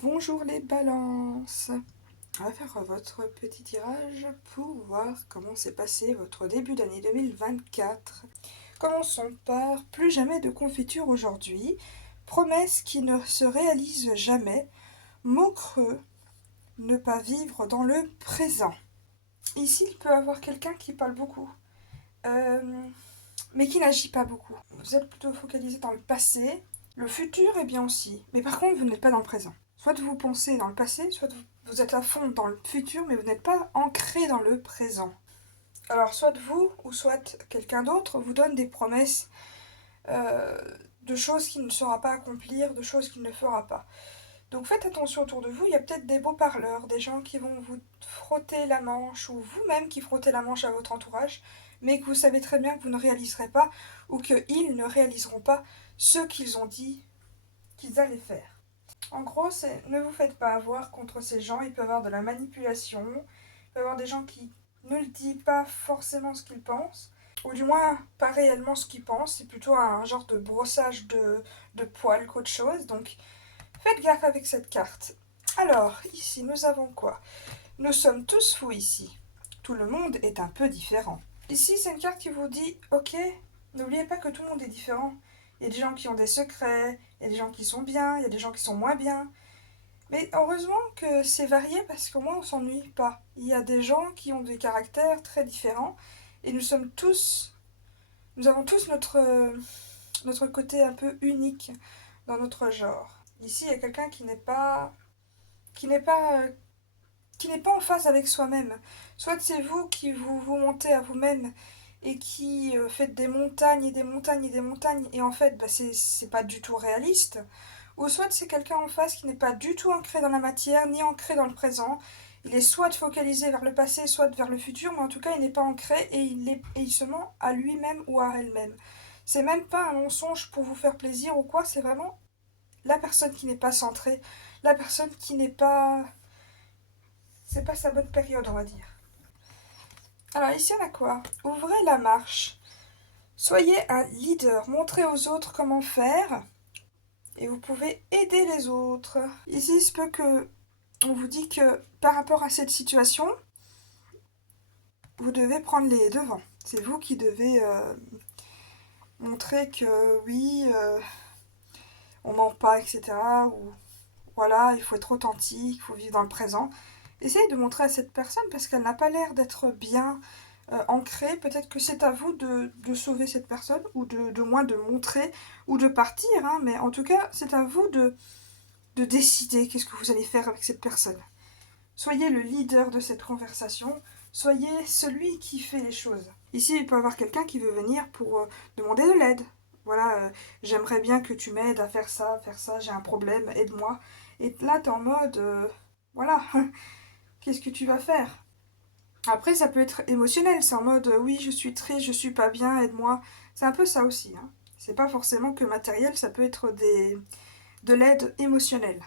Bonjour les balances. On va faire votre petit tirage pour voir comment s'est passé votre début d'année 2024. Commençons par plus jamais de confiture aujourd'hui, promesse qui ne se réalise jamais, mot creux, ne pas vivre dans le présent. Ici, il peut y avoir quelqu'un qui parle beaucoup, mais qui n'agit pas beaucoup. Vous êtes plutôt focalisé dans le passé, le futur est bien aussi, mais par contre, vous n'êtes pas dans le présent. Soit vous pensez dans le passé, soit vous êtes à fond dans le futur, mais vous n'êtes pas ancré dans le présent. Alors, soit vous, ou soit quelqu'un d'autre vous donne des promesses de choses qu'il ne saura pas accomplir, de choses qu'il ne fera pas. Donc faites attention autour de vous, il y a peut-être des beaux parleurs, des gens qui vont vous frotter la manche, ou vous-même qui frottez la manche à votre entourage, mais que vous savez très bien que vous ne réaliserez pas, ou qu'ils ne réaliseront pas ce qu'ils ont dit qu'ils allaient faire. En gros, ne vous faites pas avoir contre ces gens, il peut y avoir de la manipulation, il peut y avoir des gens qui ne le disent pas forcément ce qu'ils pensent, ou du moins pas réellement ce qu'ils pensent, c'est plutôt un genre de brossage de poils qu'autre chose, donc faites gaffe avec cette carte. Alors, ici, nous avons quoi? Nous sommes tous fous ici. Tout le monde est un peu différent. Ici, c'est une carte qui vous dit, ok, n'oubliez pas que tout le monde est différent. Il y a des gens qui ont des secrets, il y a des gens qui sont bien, il y a des gens qui sont moins bien. Mais heureusement que c'est varié parce qu'au moins on s'ennuie pas. Il y a des gens qui ont des caractères très différents et nous avons tous notre côté un peu unique dans notre genre. Ici, il y a quelqu'un qui n'est pas, qui n'est pas en phase avec soi-même. Soit c'est vous qui vous montez à vous-même et qui faites des montagnes et des montagnes et des montagnes et en fait c'est pas du tout réaliste, ou soit c'est quelqu'un en face qui n'est pas du tout ancré dans la matière ni ancré dans le présent. Il est soit focalisé vers le passé, soit vers le futur, mais en tout cas il n'est pas ancré et il se ment à lui-même ou à elle-même. C'est même pas un mensonge pour vous faire plaisir ou quoi, c'est vraiment la personne qui n'est pas centrée, la personne qui n'est pas... C'est pas sa bonne période, on va dire. Alors ici on a quoi? Ouvrez la marche. Soyez un leader, montrez aux autres comment faire et vous pouvez aider les autres. Ici il se peut que on vous dit que par rapport à cette situation, vous devez prendre les devants. C'est vous qui devez montrer que oui, on ment pas, etc. Ou voilà, il faut être authentique, il faut vivre dans le présent. Essayez de montrer à cette personne parce qu'elle n'a pas l'air d'être bien ancrée. Peut-être que c'est à vous de sauver cette personne ou de moins de montrer ou de partir. Hein, mais en tout cas, c'est à vous de décider qu'est-ce que vous allez faire avec cette personne. Soyez le leader de cette conversation. Soyez celui qui fait les choses. Ici, il peut y avoir quelqu'un qui veut venir pour demander de l'aide. Voilà, j'aimerais bien que tu m'aides à faire ça, j'ai un problème, aide-moi. Et là, t'es en mode, voilà, qu'est-ce que tu vas faire? Après, ça peut être émotionnel, c'est en mode, oui, je suis triste, je suis pas bien, aide-moi. C'est un peu ça aussi, hein. C'est pas forcément que matériel, ça peut être de l'aide émotionnelle.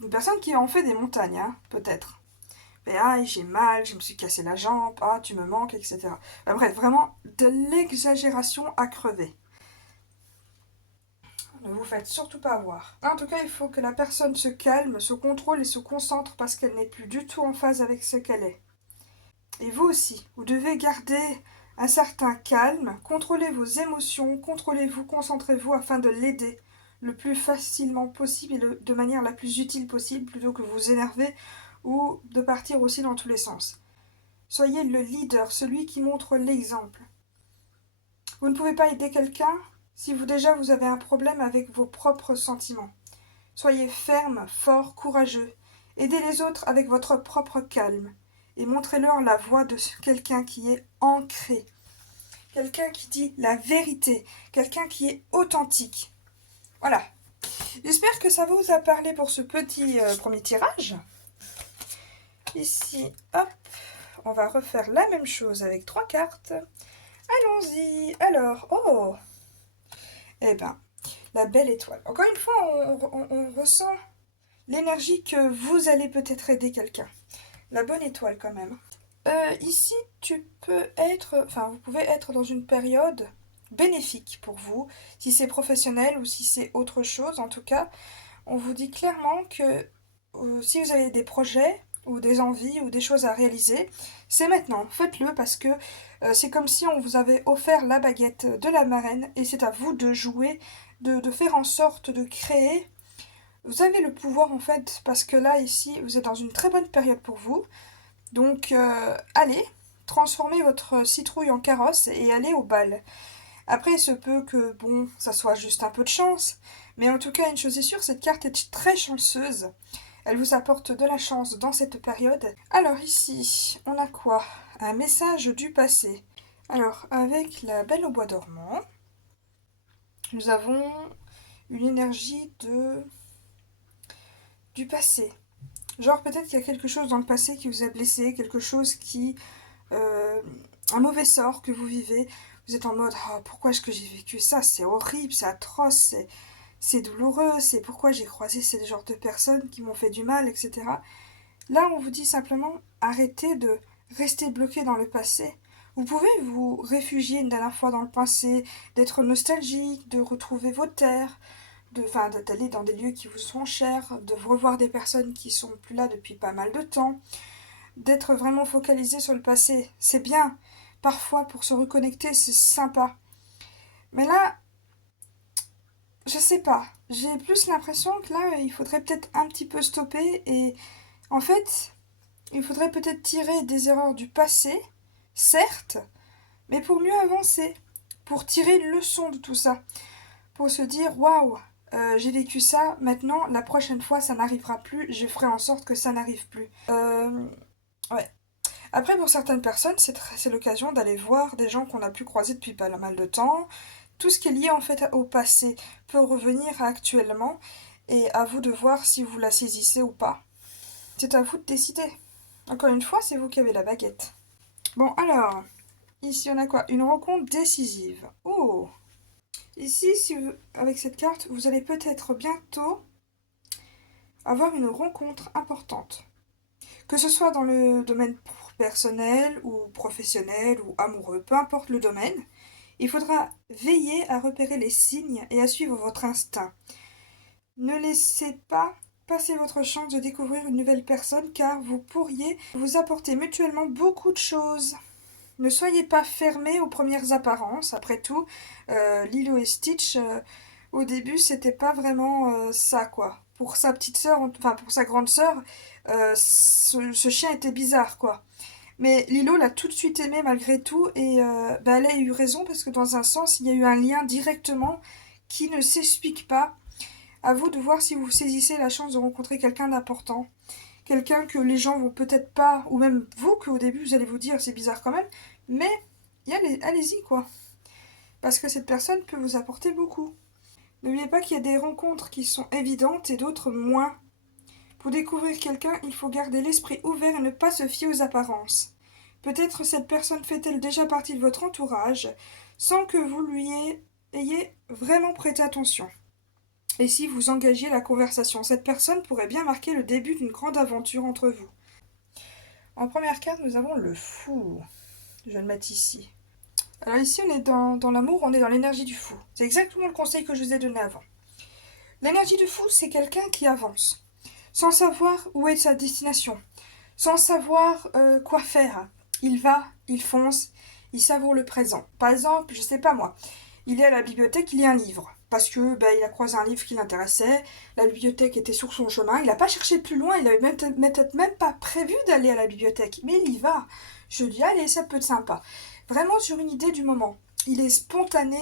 Une personne qui en fait des montagnes, hein, peut-être. Mais ah, j'ai mal, je me suis cassé la jambe, ah, tu me manques, etc. Enfin, bref, vraiment de l'exagération à crever. Ne vous faites surtout pas avoir. En tout cas, il faut que la personne se calme, se contrôle et se concentre parce qu'elle n'est plus du tout en phase avec ce qu'elle est. Et vous aussi, vous devez garder un certain calme, contrôlez vos émotions, contrôlez-vous, concentrez-vous afin de l'aider le plus facilement possible et de manière la plus utile possible plutôt que vous énerver ou de partir aussi dans tous les sens. Soyez le leader, celui qui montre l'exemple. Vous ne pouvez pas aider quelqu'un si vous avez un problème avec vos propres sentiments. Soyez ferme, fort, courageux. Aidez les autres avec votre propre calme et montrez-leur la voie de quelqu'un qui est ancré, quelqu'un qui dit la vérité, quelqu'un qui est authentique. Voilà. J'espère que ça vous a parlé pour ce petit premier tirage. Ici, hop, on va refaire la même chose avec 3 cartes. Allons-y. Alors, oh, eh ben, la belle étoile. Encore une fois, on ressent l'énergie que vous allez peut-être aider quelqu'un. La bonne étoile quand même. Ici, vous pouvez être dans une période bénéfique pour vous, si c'est professionnel ou si c'est autre chose. En tout cas, on vous dit clairement que si vous avez des projets ou des envies ou des choses à réaliser, c'est maintenant. Faites-le parce que c'est comme si on vous avait offert la baguette de la marraine et c'est à vous de jouer, de faire en sorte de créer. Vous avez le pouvoir en fait parce que là, ici, vous êtes dans une très bonne période pour vous. Donc, allez, transformez votre citrouille en carrosse et allez au bal. Après, il se peut que, bon, ça soit juste un peu de chance, mais en tout cas, une chose est sûre, cette carte est très chanceuse. Elle vous apporte de la chance dans cette période. Alors ici, on a quoi? Un message du passé. Alors, avec la Belle au bois dormant, nous avons une énergie du passé. Genre peut-être qu'il y a quelque chose dans le passé qui vous a blessé, quelque chose qui... un mauvais sort que vous vivez. Vous êtes en mode oh, pourquoi est-ce que j'ai vécu ça? C'est horrible, c'est atroce, c'est douloureux, c'est pourquoi j'ai croisé ces genres de personnes qui m'ont fait du mal, etc. Là, on vous dit simplement arrêtez de rester bloqué dans le passé. Vous pouvez vous réfugier une dernière fois dans le passé, d'être nostalgique, de retrouver vos terres, d'aller dans des lieux qui vous sont chers, de revoir des personnes qui sont plus là depuis pas mal de temps, d'être vraiment focalisé sur le passé. C'est bien. Parfois, pour se reconnecter, c'est sympa. Mais là, je sais pas. J'ai plus l'impression que là, il faudrait peut-être un petit peu stopper et en fait, il faudrait peut-être tirer des erreurs du passé, certes, mais pour mieux avancer, pour tirer une leçon de tout ça, pour se dire waouh, j'ai vécu ça, maintenant la prochaine fois ça n'arrivera plus, je ferai en sorte que ça n'arrive plus. Ouais. Après, pour certaines personnes, c'est l'occasion d'aller voir des gens qu'on a pu croiser depuis pas mal de temps. Tout ce qui est lié en fait au passé peut revenir à actuellement et à vous de voir si vous la saisissez ou pas. C'est à vous de décider. Encore une fois, c'est vous qui avez la baguette. Bon, alors, ici on a quoi? Une rencontre décisive. Oh! Ici, avec cette carte, vous allez peut-être bientôt avoir une rencontre importante. Que ce soit dans le domaine personnel ou professionnel ou amoureux, peu importe le domaine, il faudra veiller à repérer les signes et à suivre votre instinct. Ne laissez pas passer votre chance de découvrir une nouvelle personne car vous pourriez vous apporter mutuellement beaucoup de choses. Ne soyez pas fermés aux premières apparences. Après tout, Lilo et Stitch, au début, c'était pas vraiment ça, quoi. Pour sa petite sœur, enfin pour sa grande sœur, ce chien était bizarre, quoi. Mais Lilo l'a tout de suite aimé malgré tout, et bah, elle a eu raison parce que dans un sens, il y a eu un lien directement qui ne s'explique pas. À vous de voir si vous saisissez la chance de rencontrer quelqu'un d'important. Quelqu'un que les gens vont peut-être pas, ou même vous, qu'au début vous allez vous dire c'est bizarre quand même, mais allez-y quoi. Parce que cette personne peut vous apporter beaucoup. N'oubliez pas qu'il y a des rencontres qui sont évidentes et d'autres moins. Pour découvrir quelqu'un, il faut garder l'esprit ouvert et ne pas se fier aux apparences. Peut-être cette personne fait-elle déjà partie de votre entourage, sans que vous lui ayez vraiment prêté attention. Et si vous engagiez la conversation, cette personne pourrait bien marquer le début d'une grande aventure entre vous. En première carte, nous avons le fou. Je vais le mettre ici. Alors ici, on est dans l'amour, on est dans l'énergie du fou. C'est exactement le conseil que je vous ai donné avant. L'énergie du fou, c'est quelqu'un qui avance, sans savoir où est sa destination, sans savoir quoi faire. Il va, il fonce, il savoure le présent. Par exemple, je sais pas moi, il est à la bibliothèque, il lit un livre. Parce que il a croisé un livre qui l'intéressait, la bibliothèque était sur son chemin, il n'a pas cherché plus loin, il n'avait peut-être même pas prévu d'aller à la bibliothèque, mais il y va. Je dis allez, ça peut être sympa. Vraiment sur une idée du moment. Il est spontané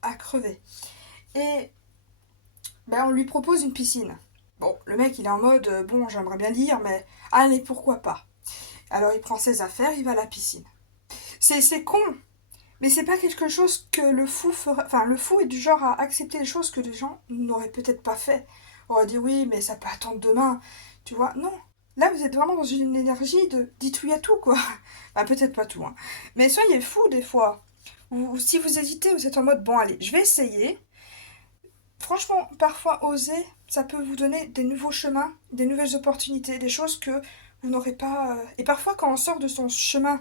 à crever. Et on lui propose une piscine. Bon, le mec il est en mode bon j'aimerais bien lire, mais allez pourquoi pas. Alors il prend ses affaires, il va à la piscine. C'est con, mais c'est pas quelque chose que le fou ferait. Enfin, le fou est du genre à accepter les choses que les gens n'auraient peut-être pas fait. On aurait dit oui, mais ça peut attendre demain. Tu vois, non. Là, vous êtes vraiment dans une énergie de dites oui à tout, quoi. Bah, peut-être pas tout, hein. Mais soyez fou des fois. Ou si vous hésitez, vous êtes en mode bon, allez, je vais essayer. Franchement, parfois, oser, ça peut vous donner des nouveaux chemins, des nouvelles opportunités, des choses que vous n'aurez pas. Et parfois, quand on sort de son chemin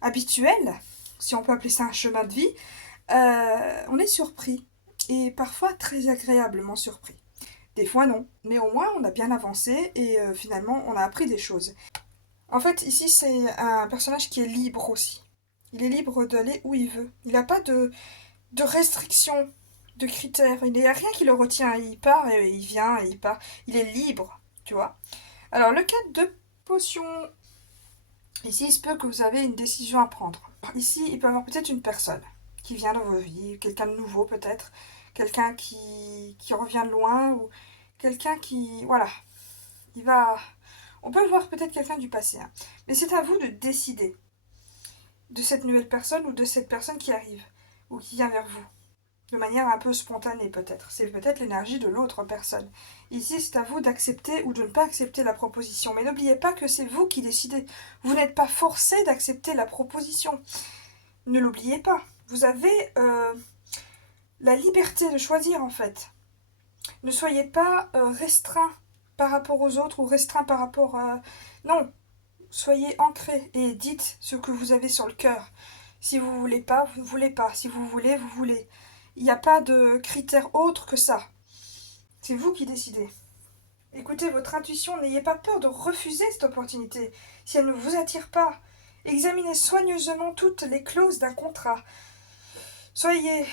habituel, si on peut appeler ça un chemin de vie, on est surpris, et parfois très agréablement surpris. Des fois non, mais au moins on a bien avancé et finalement on a appris des choses. En fait, ici c'est un personnage qui est libre aussi. Il est libre d'aller où il veut. Il n'a pas de restrictions, de critères. Il n'y a rien qui le retient. Il part et il vient et il part. Il est libre, tu vois. Alors, le cas de potion. Ici, il se peut que vous avez une décision à prendre. Ici, il peut y avoir peut-être une personne qui vient dans vos vies, quelqu'un de nouveau peut-être, quelqu'un qui revient de loin, ou quelqu'un qui... Voilà, il va... On peut voir peut-être quelqu'un du passé, hein. Mais c'est à vous de décider de cette nouvelle personne ou de cette personne qui arrive, ou qui vient vers vous. De manière un peu spontanée peut-être. C'est peut-être l'énergie de l'autre personne. Ici, c'est à vous d'accepter ou de ne pas accepter la proposition. Mais n'oubliez pas que c'est vous qui décidez. Vous n'êtes pas forcé d'accepter la proposition. Ne l'oubliez pas. Vous avez la liberté de choisir en fait. Ne soyez pas restreint par rapport aux autres ou restreint par rapport à... Non, soyez ancré et dites ce que vous avez sur le cœur. Si vous voulez pas, vous ne voulez pas. Si vous voulez, vous voulez. Il n'y a pas de critères autres que ça. C'est vous qui décidez. Écoutez votre intuition, n'ayez pas peur de refuser cette opportunité si elle ne vous attire pas. Examinez soigneusement toutes les clauses d'un contrat. Soyez...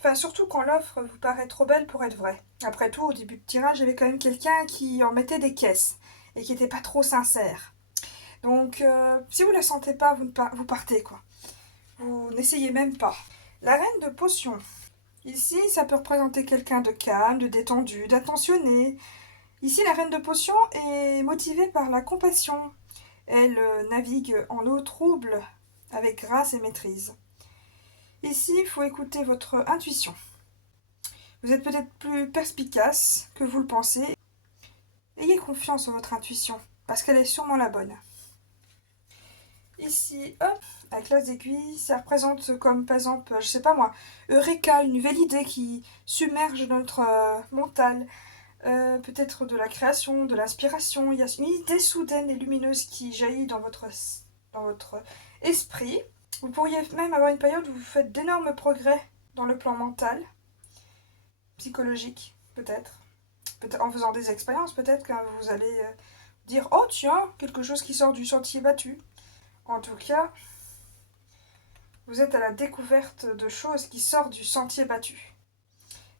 Enfin, surtout quand l'offre vous paraît trop belle pour être vraie. Après tout, au début de tirage, j'avais quand même quelqu'un qui en mettait des caisses et qui n'était pas trop sincère. Donc, si vous ne la sentez pas, vous partez, quoi. Vous n'essayez même pas. La reine de potions. Ici, ça peut représenter quelqu'un de calme, de détendu, d'attentionné. Ici, la reine de potions est motivée par la compassion. Elle navigue en eau trouble avec grâce et maîtrise. Ici, il faut écouter votre intuition. Vous êtes peut-être plus perspicace que vous le pensez. Ayez confiance en votre intuition, parce qu'elle est sûrement la bonne. Ici, hop, avec l'as d'aiguille, ça représente comme par exemple, je sais pas moi, Eureka, une nouvelle idée qui submerge notre mental. Peut-être de la création, de l'inspiration. Il y a une idée soudaine et lumineuse qui jaillit dans votre esprit. Vous pourriez même avoir une période où vous faites d'énormes progrès dans le plan mental, psychologique, peut-être. Peut-être en faisant des expériences, peut-être que vous allez dire oh tiens, quelque chose qui sort du sentier battu. En tout cas, vous êtes à la découverte de choses qui sortent du sentier battu.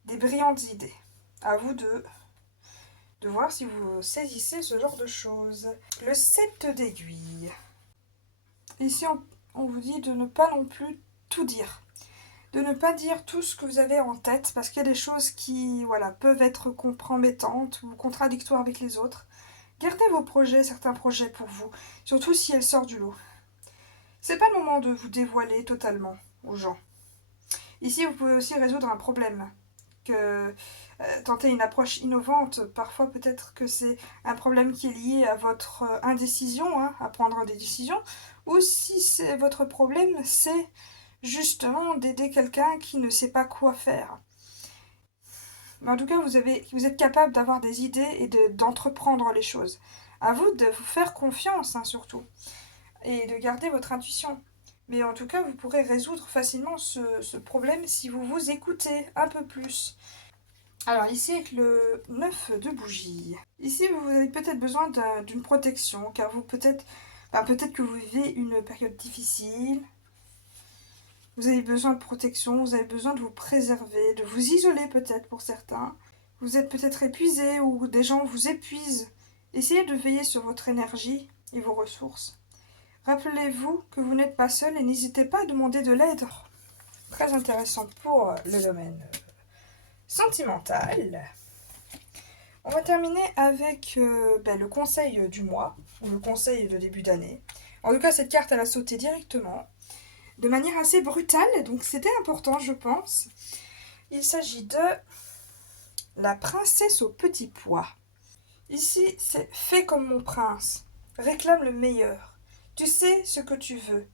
Des brillantes idées. À vous de voir si vous saisissez ce genre de choses. Le 7 d'aiguille. Ici, on vous dit de ne pas non plus tout dire. De ne pas dire tout ce que vous avez en tête, parce qu'il y a des choses qui peuvent être compromettantes ou contradictoires avec les autres. Gardez vos projets, certains projets pour vous, surtout si elles sortent du lot. C'est pas le moment de vous dévoiler totalement aux gens. Ici, vous pouvez aussi résoudre un problème. Tenter une approche innovante, parfois peut-être que c'est un problème qui est lié à votre indécision, à prendre des décisions, ou si votre problème, c'est justement d'aider quelqu'un qui ne sait pas quoi faire. Mais en tout cas, vous êtes capable d'avoir des idées et d'entreprendre les choses. À vous de vous faire confiance, surtout, et de garder votre intuition. Mais en tout cas, vous pourrez résoudre facilement ce problème si vous vous écoutez un peu plus. Alors ici, avec le 9 de bougie. Ici, vous avez peut-être besoin d'une protection, car peut-être que vous vivez une période difficile. Vous avez besoin de protection, vous avez besoin de vous préserver, de vous isoler peut-être pour certains. Vous êtes peut-être épuisé ou des gens vous épuisent. Essayez de veiller sur votre énergie et vos ressources. Rappelez-vous que vous n'êtes pas seul et n'hésitez pas à demander de l'aide. Très intéressant pour le domaine sentimental. On va terminer avec le conseil du mois, ou le conseil de début d'année. En tout cas, cette carte, elle a sauté directement, de manière assez brutale, donc c'était important, je pense. Il s'agit de la princesse au petit pois. Ici, c'est fais comme mon prince, réclame le meilleur. Tu sais ce que tu veux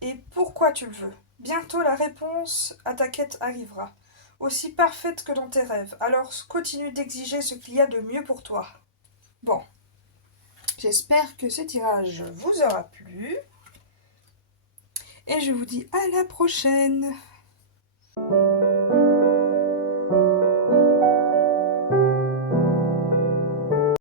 et pourquoi tu le veux. Bientôt la réponse à ta quête arrivera, aussi parfaite que dans tes rêves. Alors continue d'exiger ce qu'il y a de mieux pour toi. Bon, j'espère que ce tirage vous aura plu. Et je vous dis à la prochaine. vous.